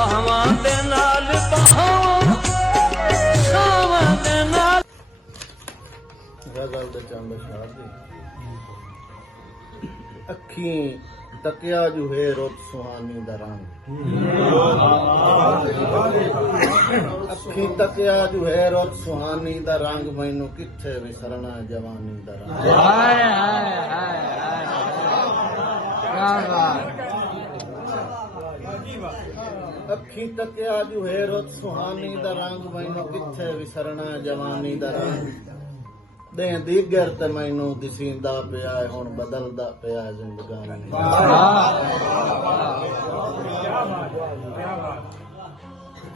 ਬਾਹਾਂ ਦੇ ਨਾਲ ਬਾਹਾਂ ਸਾਵਾਂ ਦੇ ਨਾਲ ਗਜ਼ਲ ਦੇ ਚੰਦ ਸ਼ਾਹ ਦੀ ਅੱਖੀਂ ਤਕਿਆ ਜੋ ਹੈ ਰੁੱਤ ਸੁਹਾਨੀ ਦਾ ਰੰਗ ਅੱਖੀਂ ਤਕਿਆ ਜੋ ਹੈ ਰੁੱਤ ਸੁਹਾਨੀ ਦਾ ਰੰਗ ਮੈਨੂੰ ਕਿੱਥੇ ਵਿਸਰਨਾ ਜਵਾਨੀ ਦਾ ਰੰਗ ਹਾਏ ਹਾਏ ਹਾਏ ਹਾਏ ਅੱਖੀਂ ਤਕਿਆ ਜੋ ਹੈ ਰੁੱਤ ਸੁਹਾਨੀ ਦਾ ਰੰਗ ਮੈਨੂੰ ਕਿੱਥੇ ਵਿਸਰਨਾ ਜਵਾਨੀ ਦਾ ਰੰਗ ਦੇ ਦੀਗਰ ਤੇ ਮੈਨੂੰ ਦਿਸੀਂਦਾ ਪਿਆ ਹੈ ਹੁਣ ਬਦਲਦਾ ਪਿਆ ਹੈ ਜ਼ਿੰਦਗਾਨੀ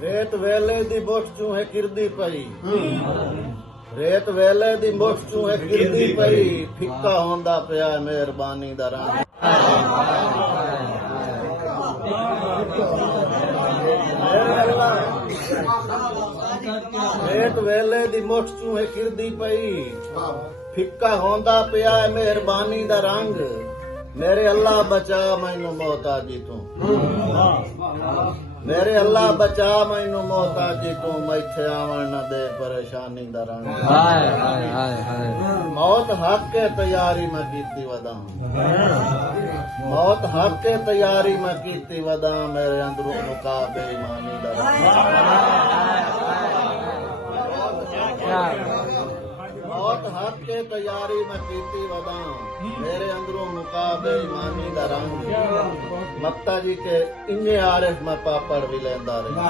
ਰੇਤ ਵੇਲੇ ਦੀ ਮੁੱਠ ਚੋਂ ਹੈ ਕਿਰਦੀ ਪਈ ਰੇਤ ਵੇਲੇ ਦੀ ਮੁੱਠ ਚੋਂ ਹੈ ਕਿਰਦੀ ਪਈ ਫਿੱਕਾ ਹੁੰਦਾ ਪਿਆ ਹੈ ਮਿਹਰਬਾਨੀ ਦਾ ਰੰਗ ਰੇਤ ਵੇਲੇ ਦੀ ਮੁੱਠ ਚੋਂ ਹੈ ਕਿਰਦੀ ਪਈ ਫਿੱਕਾ ਹੁੰਦਾ ਪਿਆ ਹੈ ਮਿਹਰਬਾਨੀ ਦਾ ਰੰਗ ਮੇਰੇ ਅੱਲਾ ਬਚਾ ਮੈਨੂੰ ਮੌਤਾਜੀ ਤੋਂ ਮੇਰੇ ਅੱਲਾ ਬਚਾ ਮੈਨੂੰ ਮੌਤਾਜੀ ਤੋਂ ਮੈਥੇ ਆਵਣ ਨਾ ਦੇ ਪਰੇਸ਼ਾਨੀ ਦਾ ਰੰਗ ਹਾਏ ਹਾਏ ਹਾਏ ਹਾਏ ਮੌਤ ਹੱਕ ਕੇ ਤਿਆਰੀ ਮੈਂ ਕੀਤੀ ਵਦਾ ਮੌਤ ਹੱਕ ਕੇ ਤਿਆਰੀ ਮੈਂ ਕੀਤੀ ਵਦਾ ਮੇਰੇ ਅੰਦਰੋਂ ਮੁਕਾ ਬੇਈਮਾਨੀ ਦਾ ਰੰਗ ਮੌਤ ਹੱਕ ਕੇ ਤਿਆਰੀ ਮੈਂ ਕੀਤੀ ਵਦਾ मेरे अंदरों मुकाबे ईमानी दा रंग मक्ता जी के इन्ने आरिफ मैं पापड़ भी लेंदा रहा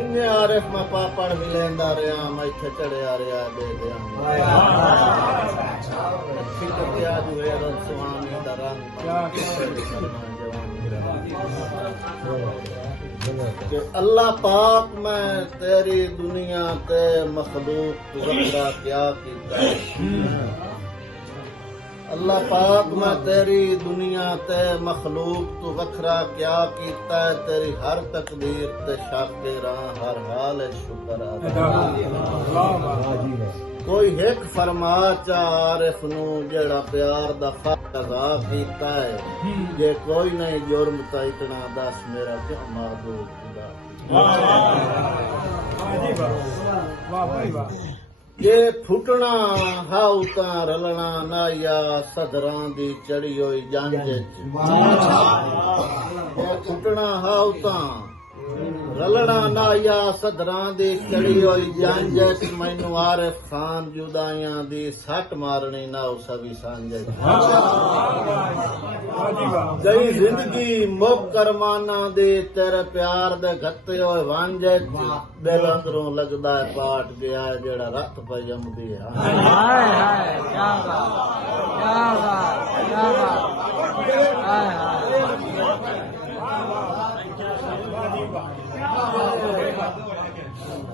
इन्ने आरिफ मैं पापड़ भी लेंदा रहा मैं इत्थे चढ़िया रहा दे दिया सुहानी दा रंग कि अल्लाह पाक मैं तेरी दुनिया ते मखलूक तुझा क्या कीता अल्लाह पाक मैं तेरी दुनिया ते मखलूक तू वखरा क्या कीता है तेरी हर तकदीर ते शाकिर हर हाल शुक्र कोई एक फरमा आरिफ नू जेड़ा प्यार दा फर्ज अदा कीता है जे कोई नहीं जुर्म ता इतना दस मेरा क्यों महबूब खुदा ये फुटना हाउ ता रलना नाया सदरां दी चढ़ी होई जंज ये फुटना हाउ ता रलना नाया सदरां दी चढ़ी होई जंज मैनू आरिफ खान जुदाइयां दी सट मारनी ना सभी सांझ गई जिंदगी मुक करमाना दे तेरे प्यार दे गत्ते होए वांझ दिल अंदरों लगदा है पाट गया है जेड़ा रत पे जमदी है हाय हाय क्या बात क्या बात क्या बात हाय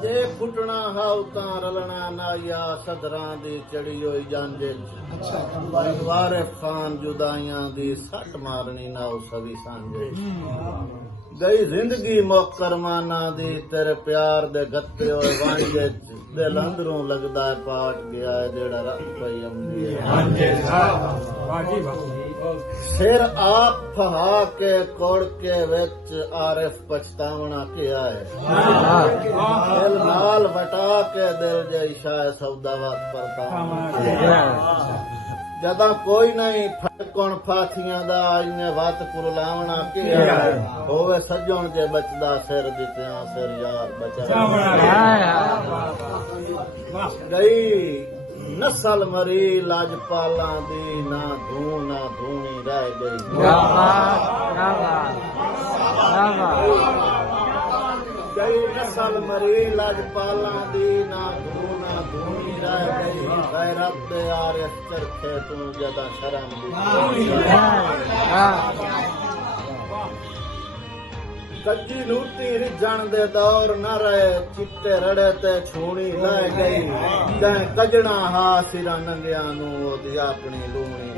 जे फुटना हाउ ता रलना नाया सदरां दी चढ़ी होई जंज वारिफ खान जुदाइयां दी सट मारनी ना सभी सांझे गई जिंदगी मुकरमाना दी तेरे प्यार दे गत्ते होए वांझे दिल अंदरों लगदा है पाट गया है जेड़ा रब पई अमदी है सिर आप फहा के कोड़ के विच आरिफ पछतावना किया है दिल नाल वटा के दिल जई शाह सौदा वक्त परता जदा कोई नहीं फटकण फाथियां दा इने वत कुरलावना किया है होवे सजण जे बचदा सिर दित्या सिर यार बचा गई नस्ल मरी लाजपाला दी ना धूनी रह गई गई नस्ल मरी लाजपाला दी ना धूनी रह गई गैरत दे आरिफ चरखे तू जदा शर्म दी कच्ची लूटी रिझण दे दौर न रहे चिट्टे रड़े ते छूणी लै गई तैं कजणा हा सिरा नंगिया नू ओदी अपनी लूणी